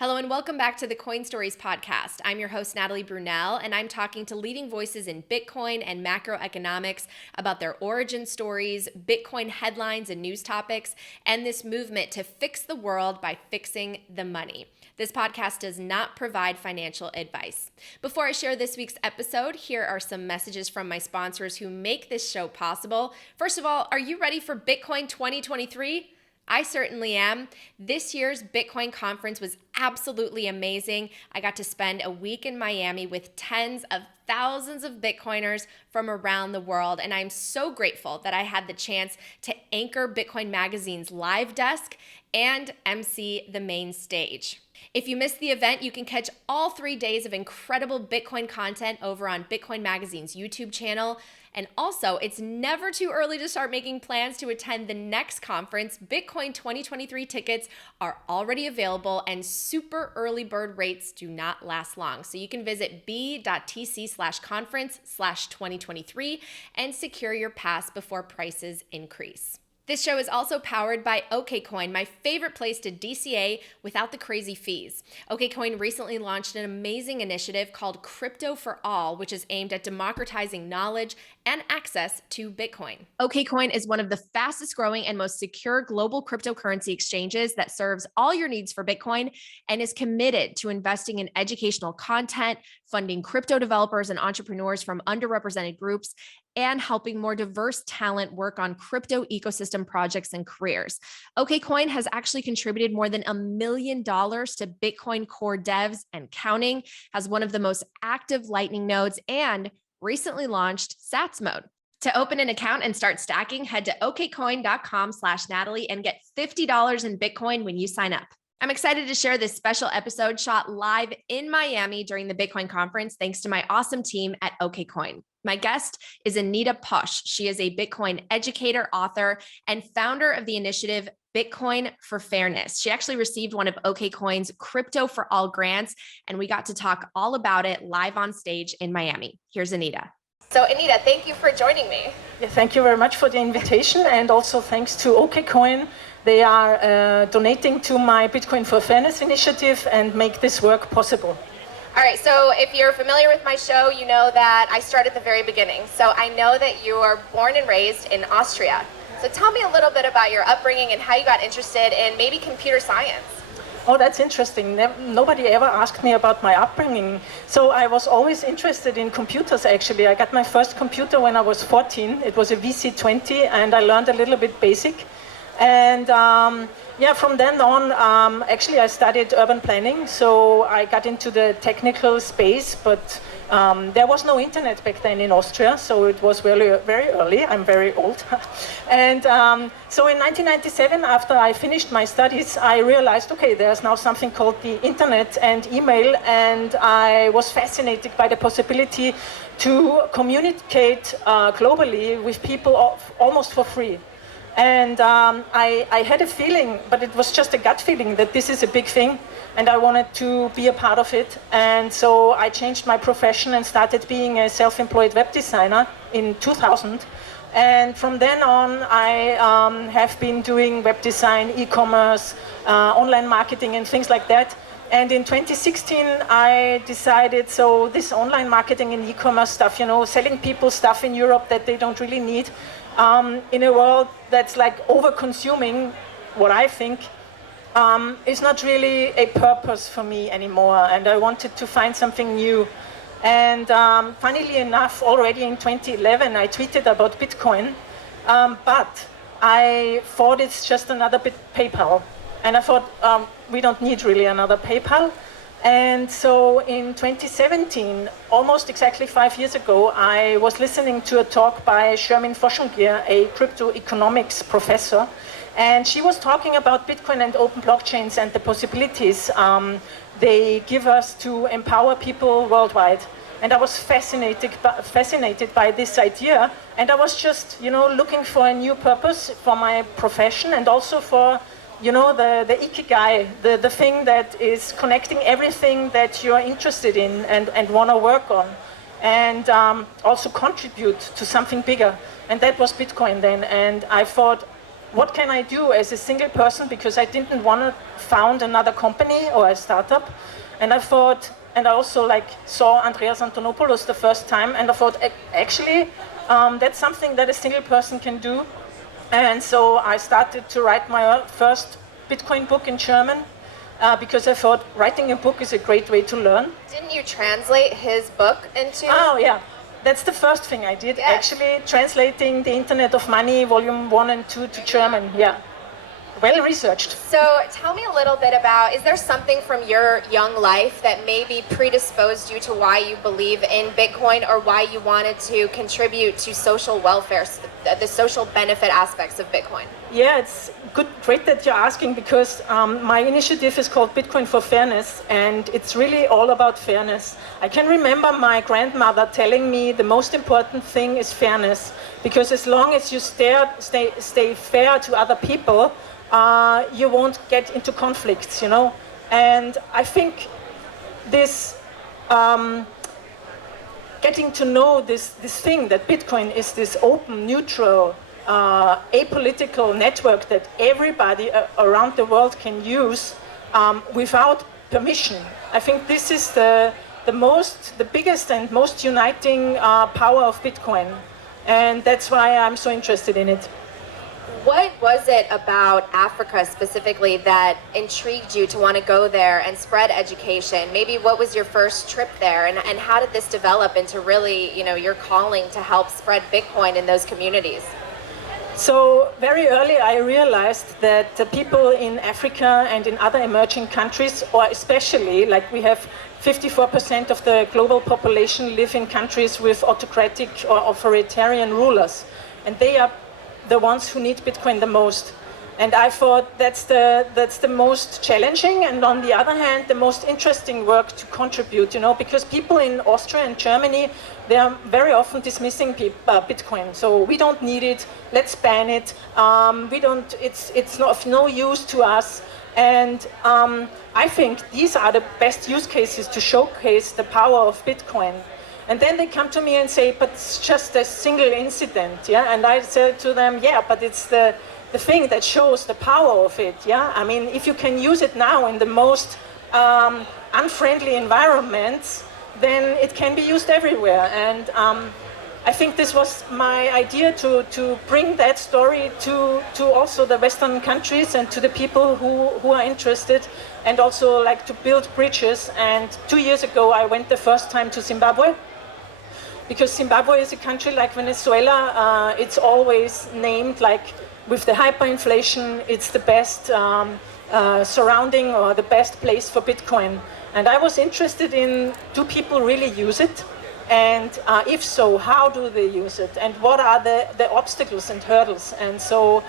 Hello and welcome back to the Coin Stories podcast. I'm your host, Natalie Brunell, and I'm talking to leading voices in Bitcoin and macroeconomics about their origin stories, Bitcoin headlines and news topics, and this movement to fix the world by fixing the money. This podcast does not provide financial advice. Before I share this week's episode, here are some messages from my sponsors who make this show possible. First of all, are you ready for Bitcoin 2023? I certainly am. This year's Bitcoin conference was absolutely amazing. I got to spend a week in Miami with tens of thousands of Bitcoiners from around the world, and I'm so grateful that I had the chance to anchor Bitcoin Magazine's live desk and MC the main stage. If you missed the event, you can catch all 3 days of incredible Bitcoin content over on Bitcoin Magazine's YouTube channel. And also, it's never too early to start making plans to attend the next conference. Bitcoin 2023 tickets are already available and super early bird rates do not last long. So you can visit b.tc/conference/2023 and secure your pass before prices increase. This show is also powered by OKCoin, my favorite place to DCA without the crazy fees. OKCoin recently launched an amazing initiative called Crypto for All, which is aimed at democratizing knowledge and access to Bitcoin. OKCoin is one of the fastest growing and most secure global cryptocurrency exchanges that serves all your needs for Bitcoin and is committed to investing in educational content, funding crypto developers and entrepreneurs from underrepresented groups, and helping more diverse talent work on crypto ecosystem projects and careers. OKCoin has actually contributed more than $1 million to Bitcoin core devs and counting, has one of the most active Lightning nodes, and recently launched Sats mode. To open an account and start stacking, head to okcoin.com/Natalie and get $50 in Bitcoin when you sign up. I'm excited to share this special episode shot live in Miami during the Bitcoin conference, thanks to my awesome team at OKCoin. My guest is Anita Posch. She is a Bitcoin educator, author, and founder of the initiative Bitcoin for Fairness. She actually received one of OKCoin's Crypto for All grants, and we got to talk all about it live on stage in Miami. Here's Anita. So Anita, thank you for joining me. Yeah, thank you very much for the invitation, and also thanks to OKCoin. They are donating to my Bitcoin for Fairness initiative and make this work possible. All right, so if you're familiar with my show, you know that I start at the very beginning. So I know that you are born and raised in Austria. So tell me a little bit about your upbringing and how you got interested in maybe computer science. Oh, that's interesting. Nobody ever asked me about my upbringing. So I was always interested in computers, actually. I got my first computer when I was 14. It was a VC20, and I learned a little bit basic. And from then on, actually I studied urban planning, so I got into the technical space, but there was no internet back then in Austria, so it was very, very early. I'm very old. And so in 1997, after I finished my studies, I realized, okay, there's now something called the internet and email, and I was fascinated by the possibility to communicate globally with people almost for free. And I had a feeling, but it was just a gut feeling, that this is a big thing and I wanted to be a part of it. And so I changed my profession and started being a self-employed web designer in 2000. And from then on, I have been doing web design, e-commerce, online marketing and things like that. And in 2016, I decided, so this online marketing and e-commerce stuff, selling people stuff in Europe that they don't really need, in a world that's like over-consuming, what I think, is not really a purpose for me anymore. And I wanted to find something new. And funnily enough, already in 2011, I tweeted about Bitcoin, but I thought it's just another PayPal. And I thought, we don't need really another PayPal. And so in 2017, almost exactly 5 years ago, I was listening to a talk by Shermin Foschengier, a crypto economics professor. And she was talking about Bitcoin and open blockchains and the possibilities they give us to empower people worldwide. And I was fascinated by this idea. And I was just, looking for a new purpose for my profession and also for the ikigai, the thing that is connecting everything that you're interested in and want to work on, and also contribute to something bigger. And that was Bitcoin then. And I thought, what can I do as a single person, because I didn't want to found another company or a startup. And I thought, and I also saw Andreas Antonopoulos the first time, and I thought, actually, that's something that a single person can do. And so I started to write my first Bitcoin book in German, because I thought writing a book is a great way to learn. Didn't you translate his book into? Oh, yeah. That's the first thing I did, actually, translating the Internet of Money, Volume 1 and 2 to German, yeah. Well researched. So tell me a little bit about, is there something from your young life that maybe predisposed you to why you believe in Bitcoin, or why you wanted to contribute to social welfare, the social benefit aspects of Bitcoin? Yeah, it's great that you're asking, because my initiative is called Bitcoin for Fairness, and it's really all about fairness. I can remember my grandmother telling me the most important thing is fairness, because as long as you stay fair to other people, you won't get into conflicts, you know. And I think this getting to know this thing that Bitcoin is this open, neutral, apolitical network that everybody around the world can use without permission. I think this is the biggest and most uniting power of Bitcoin, and that's why I'm so interested in it. What was it about Africa specifically that intrigued you to want to go there and spread education? Maybe what was your first trip there, and how did this develop into really, your calling to help spread Bitcoin in those communities? So very early I realized that the people in Africa and in other emerging countries, or especially, we have 54% of the global population live in countries with autocratic or authoritarian rulers, and they are the ones who need Bitcoin the most. And I thought that's the most challenging, and on the other hand, the most interesting work to contribute, because people in Austria and Germany, they are very often dismissing Bitcoin. So we don't need it, let's ban it, it's of no use to us. And I think these are the best use cases to showcase the power of Bitcoin. And then they come to me and say, but it's just a single incident, yeah? And I said to them, yeah, but it's the thing that shows the power of it, yeah? I mean, if you can use it now in the most unfriendly environments, then it can be used everywhere. And I think this was my idea to bring that story to also the Western countries and to the people who are interested, and also to build bridges. And 2 years ago, I went the first time to Zimbabwe, because Zimbabwe is a country like Venezuela. It's always named with the hyperinflation, it's the best surrounding or the best place for Bitcoin. And I was interested in, do people really use it? And if so, how do they use it? And what are the obstacles and hurdles? And so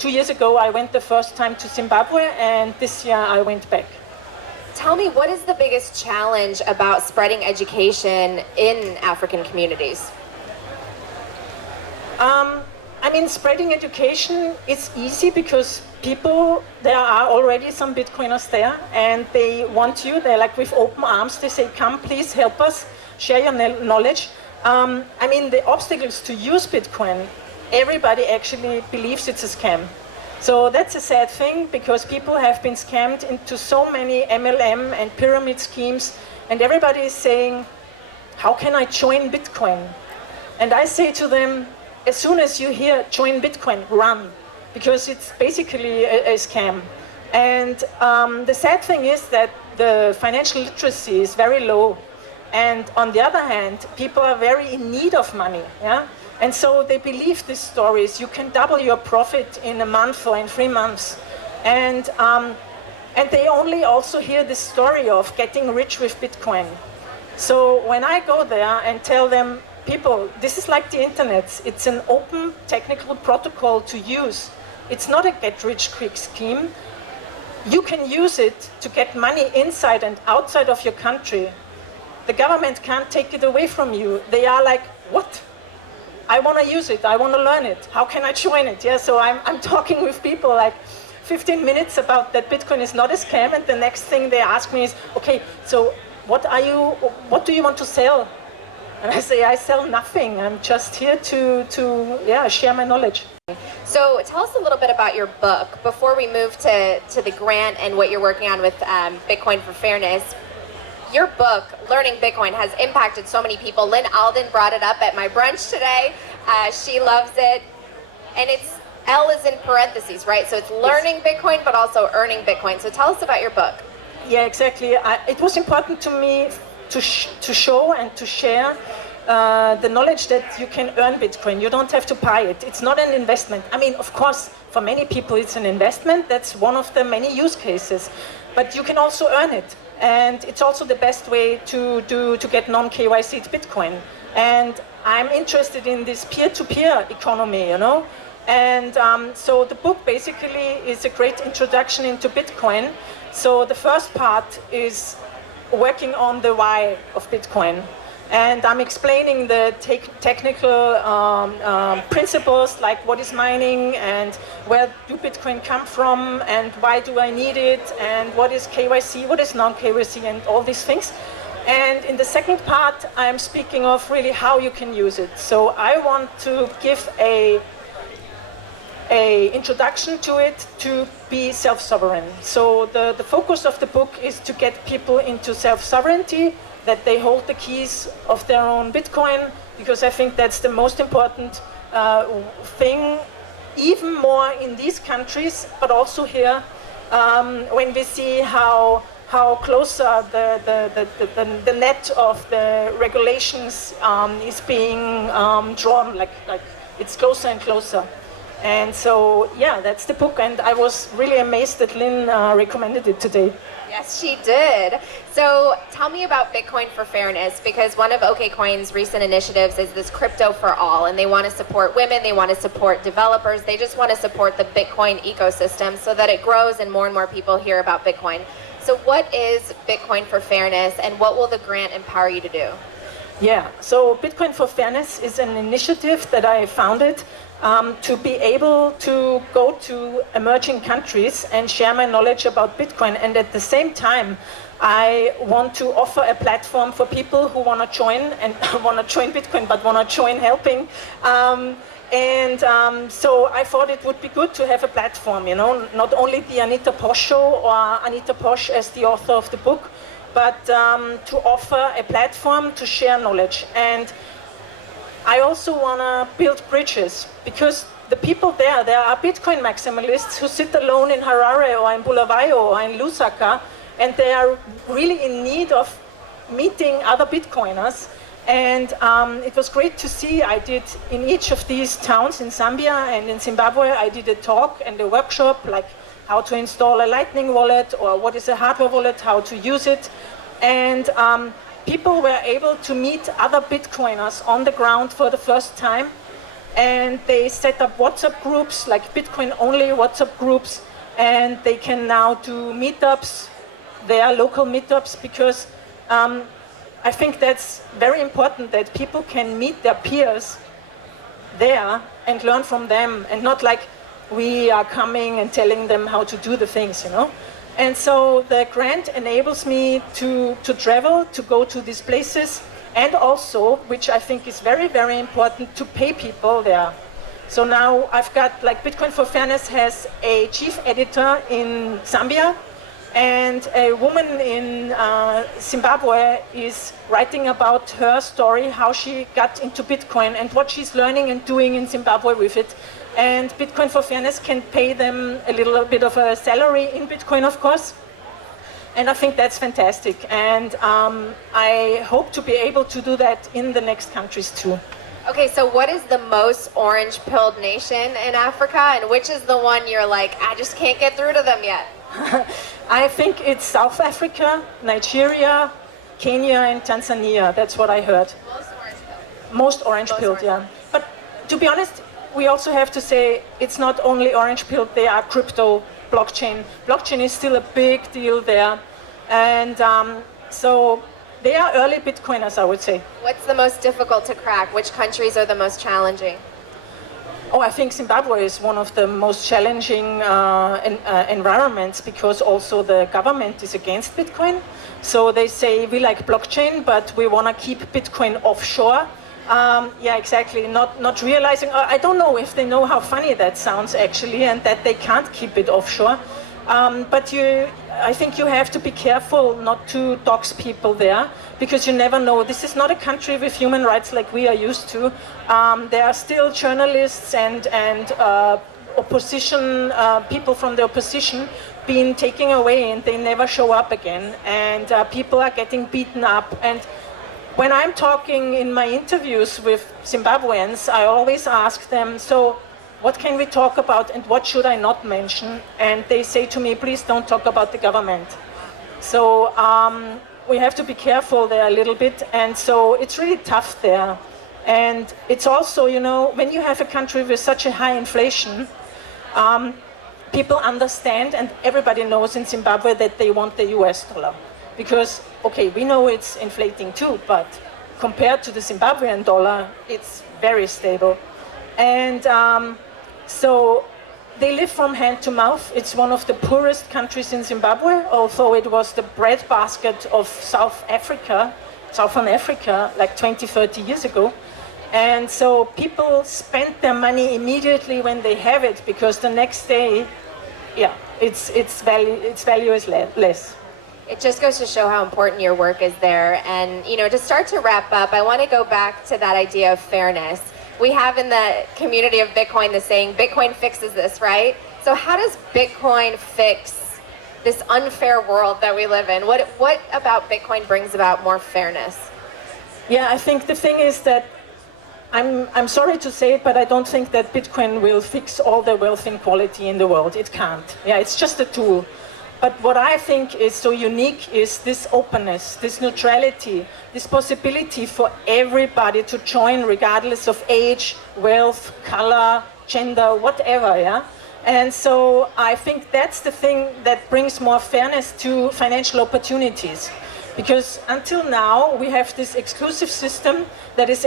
2 years ago, I went the first time to Zimbabwe, and this year I went back. Tell me, what is the biggest challenge about spreading education in African communities? I mean, spreading education is easy because there are already some Bitcoiners there, and they want you. They're with open arms. They say, come, please help us, share your knowledge. I mean, the obstacles to use Bitcoin, everybody actually believes it's a scam. So that's a sad thing, because people have been scammed into so many MLM and pyramid schemes, and everybody is saying, how can I join Bitcoin? And I say to them, as soon as you hear join Bitcoin, run, because it's basically a scam. And the sad thing is that the financial literacy is very low. And on the other hand, people are very in need of money, yeah? And so they believe these stories. You can double your profit in a month or in 3 months. And they only also hear this story of getting rich with Bitcoin. So when I go there and tell them, people, this is like the internet. It's an open technical protocol to use. It's not a get-rich-quick scheme. You can use it to get money inside and outside of your country. The government can't take it away from you. They are like, what? I want to use it, I want to learn it. How can I join it? Yeah, so I'm talking with people 15 minutes about that Bitcoin is not a scam, and the next thing they ask me is, okay, so what do you want to sell? And I say, I sell nothing. I'm just here to share my knowledge. So tell us a little bit about your book before we move to the grant and what you're working on with Bitcoin for Fairness. Your book, Learning Bitcoin, has impacted so many people. Lynn Alden brought it up at my brunch today. She loves it. And it's L is in parentheses, right? So it's learning Bitcoin, but also earning Bitcoin. So tell us about your book. Yeah, exactly. It was important to me to show and to share the knowledge that you can earn Bitcoin. You don't have to buy it. It's not an investment. I mean, of course, for many people it's an investment. That's one of the many use cases. But you can also earn it. And it's also the best way to get non-KYC Bitcoin. And I'm interested in this peer-to-peer economy, you know. And so the book basically is a great introduction into Bitcoin. So the first part is working on the why of Bitcoin. And I'm explaining the technical principles, like what is mining and where do Bitcoin come from and why do I need it and what is KYC, what is non-KYC and all these things. And in the second part, I'm speaking of really how you can use it. So I want to give a introduction to it to be self-sovereign. So the focus of the book is to get people into self-sovereignty, that they hold the keys of their own Bitcoin, because I think that's the most important thing, even more in these countries, but also here, when we see how closer the net of the regulations is being drawn, like it's closer and closer. And so, yeah, that's the book, and I was really amazed that Lynn recommended it today. Yes, she did. So tell me about Bitcoin for Fairness, because one of OKCoin's recent initiatives is this crypto for all, and they want to support women, they want to support developers, they just want to support the Bitcoin ecosystem so that it grows and more people hear about Bitcoin. So what is Bitcoin for Fairness, and what will the grant empower you to do? Yeah, so Bitcoin for Fairness is an initiative that I founded to be able to go to emerging countries and share my knowledge about Bitcoin. And at the same time, I want to offer a platform for people who want to join and want to join Bitcoin, but want to join helping. So I thought it would be good to have a platform, you know, not only the Anita Posch show or Anita Posch as the author of the book, but to offer a platform to share knowledge. And I also want to build bridges, because the people there are Bitcoin maximalists who sit alone in Harare or in Bulawayo or in Lusaka, and they are really in need of meeting other Bitcoiners. And it was great to see. I did in each of these towns in Zambia and in Zimbabwe, I did a talk and a workshop, like how to install a Lightning wallet or what is a hardware wallet, how to use it. And people were able to meet other Bitcoiners on the ground for the first time. And they set up WhatsApp groups, like Bitcoin-only WhatsApp groups. And they can now do meetups, their local meetups, because I think that's very important, that people can meet their peers there and learn from them, and not like we are coming and telling them how to do the things, you know. And so the grant enables me to travel, to go to these places, and also, which I think is very, very important, to pay people there. So now I've got, like, Bitcoin for Fairness has a chief editor in Zambia, and a woman in Zimbabwe is writing about her story, how she got into Bitcoin and what she's learning and doing in Zimbabwe with it. And Bitcoin for Fairness can pay them a little bit of a salary in Bitcoin, of course. And I think that's fantastic. And I hope to be able to do that in the next countries too. Okay, so what is the most orange-pilled nation in Africa, and which is the one you're like, I just can't get through to them yet? I think it's South Africa, Nigeria, Kenya, and Tanzania. That's what I heard. Most orange-pilled, yeah. But to be honest, we also have to say it's not only orange-pilled, they are crypto, blockchain. Blockchain is still a big deal there. And so they are early Bitcoiners, I would say. What's the most difficult to crack? Which countries are the most challenging? Oh, I think Zimbabwe is one of the most challenging environments, because also the government is against Bitcoin. So they say we like blockchain, but we want to keep Bitcoin offshore. Yeah, exactly. Not realizing. I don't know if they know how funny that sounds actually, and that they can't keep it offshore. But I think you have to be careful not to dox people there, because you never know. This is not a country with human rights like we are used to. There are still journalists and opposition people from the opposition being taken away, and they never show up again. And people are getting beaten up. And when I'm talking in my interviews with Zimbabweans, I always ask them, so what can we talk about and what should I not mention? And they say to me, please don't talk about the government. So we have to be careful there a little bit. And so it's really tough there. And it's also, you know, when you have a country with such a high inflation, people understand, and everybody knows in Zimbabwe, that they want the US dollar. Because, okay, we know it's inflating too, but compared to the Zimbabwean dollar, it's very stable. And so they live from hand to mouth. It's one of the poorest countries in Zimbabwe, although it was the breadbasket of Southern Africa, like 20, 30 years ago. And so people spend their money immediately when they have it, because the next day, yeah, its value is less. It just goes to show how important your work is there. And, you know, to start to wrap up, I want to go back to that idea of fairness. We have in the community of Bitcoin the saying, Bitcoin fixes this, right? So how does Bitcoin fix this unfair world that we live in? What about Bitcoin brings about more fairness? Yeah, I think the thing is that I'm sorry to say it, but I don't think that Bitcoin will fix all the wealth inequality in the world. It can't. Yeah, it's just a tool. But what I think is so unique is this openness, this neutrality, this possibility for everybody to join regardless of age, wealth, color, gender, whatever, yeah? And so I think that's the thing that brings more fairness to financial opportunities. Because until now, we have this exclusive system that is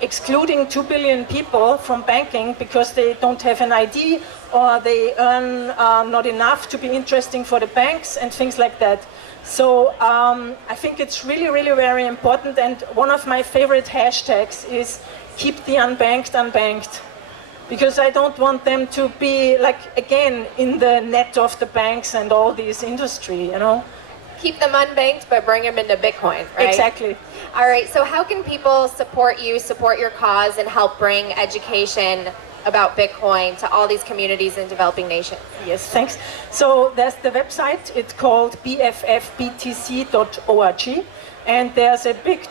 excluding 2 billion people from banking because they don't have an ID, or they earn not enough to be interesting for the banks and things like that. So I think it's really, really very important. And one of my favorite hashtags is keep the unbanked unbanked. Because I don't want them to be, like, again, in the net of the banks and all this industry, you know. Keep them unbanked, but bring them into Bitcoin, right? Exactly. All right, so how can people support you, support your cause, and help bring education about Bitcoin to all these communities in developing nations? Yes, thanks. So there's the website, it's called bffbtc.org, and there's a big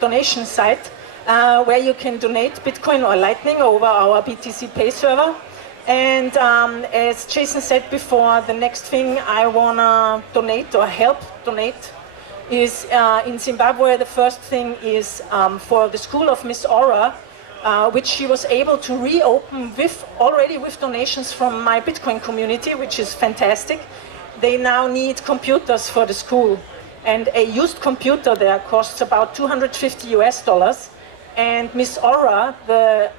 donation site where you can donate Bitcoin or Lightning over our BTC Pay server. And as Jason said before, the next thing I want to donate or help donate is in Zimbabwe. The first thing is for the School of Miss Aura, which she was able to reopen already with donations from my Bitcoin community, which is fantastic. They now need computers for the school. And a used computer there costs about $250 US. And Miss Aura, the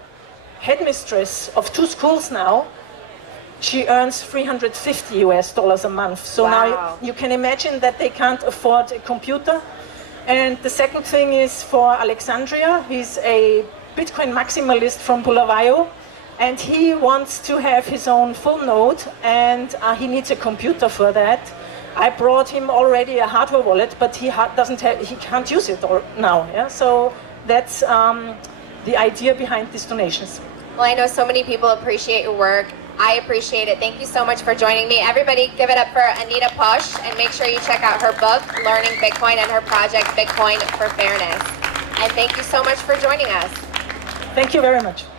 headmistress of 2 schools now, she earns $350 US a month. So wow. Now you can imagine that they can't afford a computer. And the second thing is for Alexandria. He's a Bitcoin maximalist from Bulawayo, and he wants to have his own full node, and he needs a computer for that. I brought him already a hardware wallet, but he can't use it now. Yeah? So that's the idea behind these donations. Well, I know so many people appreciate your work. I appreciate it. Thank you so much for joining me. Everybody give it up for Anita Posch, and make sure you check out her book, Learning Bitcoin, and her project, Bitcoin for Fairness. And thank you so much for joining us. Thank you very much.